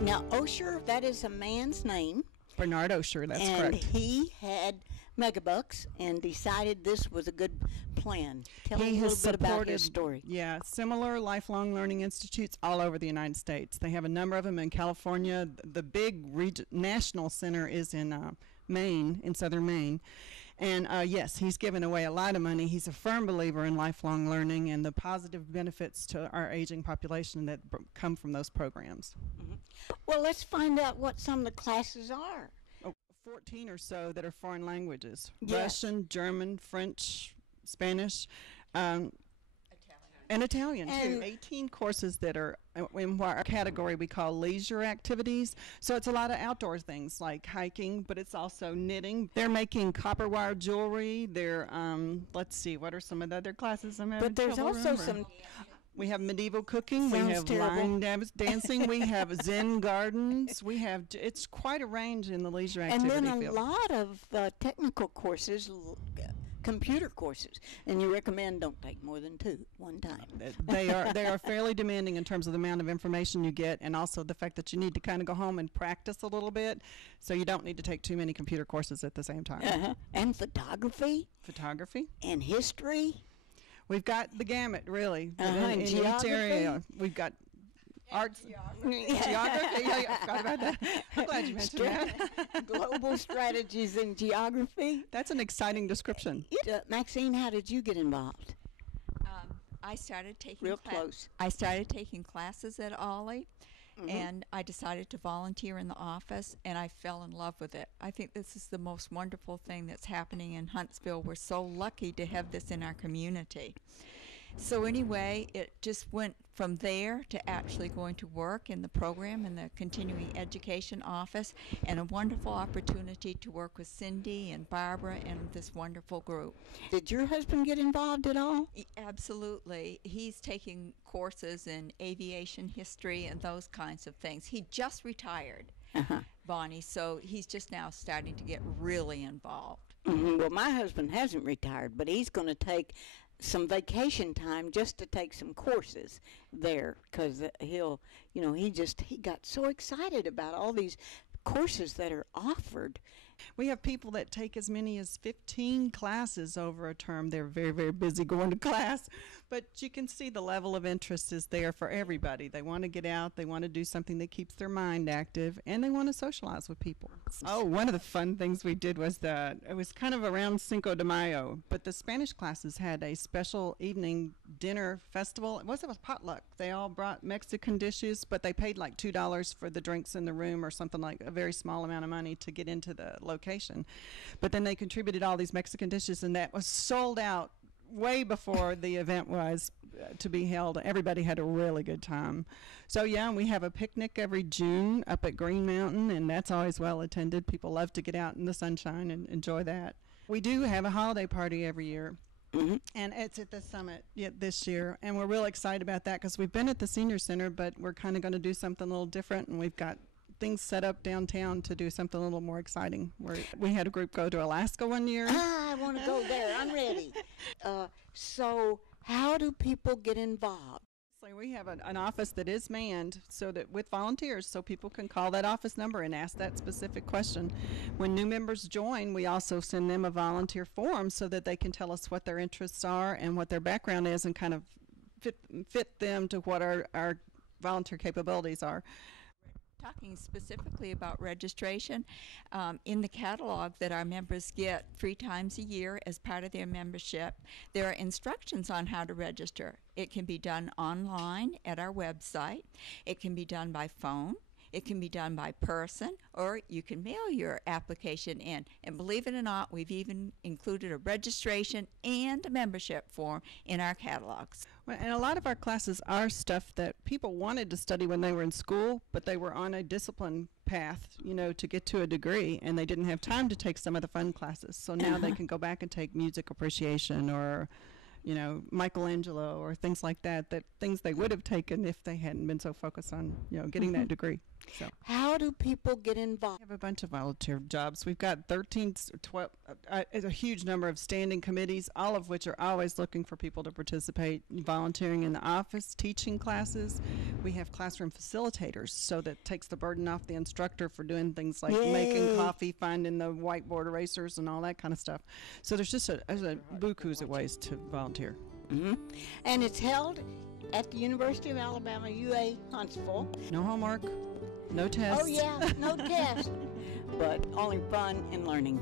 Now, Osher, that is a man's name. Bernard Osher, that's and correct. He had megabucks and decided this was a good plan. Tell me a little bit about his story. Yeah, similar lifelong learning institutes all over the United States. They have a number of them in California. The big national center is in Maine, in southern Maine. And yes, he's given away a lot of money. He's a firm believer in lifelong learning and the positive benefits to our aging population that come from those programs. Mm-hmm. Well, let's find out what some of the classes are. 14 or so that are foreign languages. Yes. Russian, German, French, Spanish, and Italian too. 18 courses that are in our category we call leisure activities. So it's a lot of outdoor things like hiking, but it's also knitting. They're making copper wire jewelry. They're, let's see, what are some of the other classes I'm having But there's trouble also remembering? We have medieval cooking. Sounds we have terrible. line dancing. We have Zen gardens. We have, it's quite a range in the leisure activity And then a field. lot of technical courses, computer courses, and you recommend don't take more than 2 one time. They are fairly demanding in terms of the amount of information you get, and also the fact that you need to kind of go home and practice a little bit, so you don't need to take too many computer courses at the same time. And photography and history. We've got the gamut, really. And in each geography. area, we've got arts, geography. Yeah, I forgot about that. I'm glad you mentioned that. Global strategies in geography. That's an exciting description. Maxine, how did you get involved? I started taking I started taking classes at OLLI, and I decided to volunteer in the office, and I fell in love with it. I think this is the most wonderful thing that's happening in Huntsville. We're so lucky to have this in our community. So anyway, it just went from there to actually going to work in the program in the continuing education office, and a wonderful opportunity to work with Cindy and Barbara and this wonderful group. Did your husband get involved at all? Absolutely. He's taking courses in aviation history and those kinds of things. He just retired, Bonnie, so he's just now starting to get really involved. Well, my husband hasn't retired, but he's going to take some vacation time just to take some courses there, because he got so excited about all these courses that are offered. We have people that take as many as 15 classes over a term. They're very, very busy going to class, but you can see the level of interest is there for everybody. They want to get out, they want to do something that keeps their mind active, and they want to socialize with people. Oh, one of the fun things we did was it was kind of around Cinco de Mayo, but the Spanish classes had a special evening dinner festival. It was potluck. They all brought Mexican dishes, but they paid like $2 for the drinks in the room or something, like a very small amount of money to get into the location. But then they contributed all these Mexican dishes, and that was sold out way before the event was to be held. Everybody had a really good time. So yeah, we have a picnic every June up at Green Mountain, and that's always well attended. People love to get out in the sunshine and enjoy that. We do have a holiday party every year. And it's at the summit this year, and we're real excited about that because we've been at the senior center, but we're kind of going to do something a little different, and we've got things set up downtown to do something a little more exciting. We had a group go to Alaska one year. I want to go there. I'm ready. So how do people get involved? So we have an office that is manned so that with volunteers, so people can call that office number and ask that specific question. When new members join, we also send them a volunteer form so that they can tell us what their interests are and what their background is, and kind of fit them to what our volunteer capabilities are. Talking specifically about registration, in the catalog that our members get 3 times a year as part of their membership, there are instructions on how to register. It can be done online at our website. It can be done by phone. It can be done by person, or you can mail your application in. And believe it or not, we've even included a registration and a membership form in our catalogs. Well, and a lot of our classes are stuff that people wanted to study when they were in school, but they were on a discipline path, to get to a degree, and they didn't have time to take some of the fun classes. So now they can go back and take music appreciation or Michelangelo or things like that, things they would have taken if they hadn't been so focused on, getting that degree. So How do people get involved? we have a bunch of volunteer jobs. We've got 13, 12, a huge number of standing committees, all of which are always looking for people to participate, volunteering in the office, teaching classes. We have classroom facilitators, so that takes the burden off the instructor for doing things like making Yay. coffee, finding the whiteboard erasers, and all that kind of stuff. So there's just there's a bukus of ways to volunteer. And it's held at the University of Alabama, UA Huntsville. No homework, no tests. Oh, yeah, no test, but only fun and learning.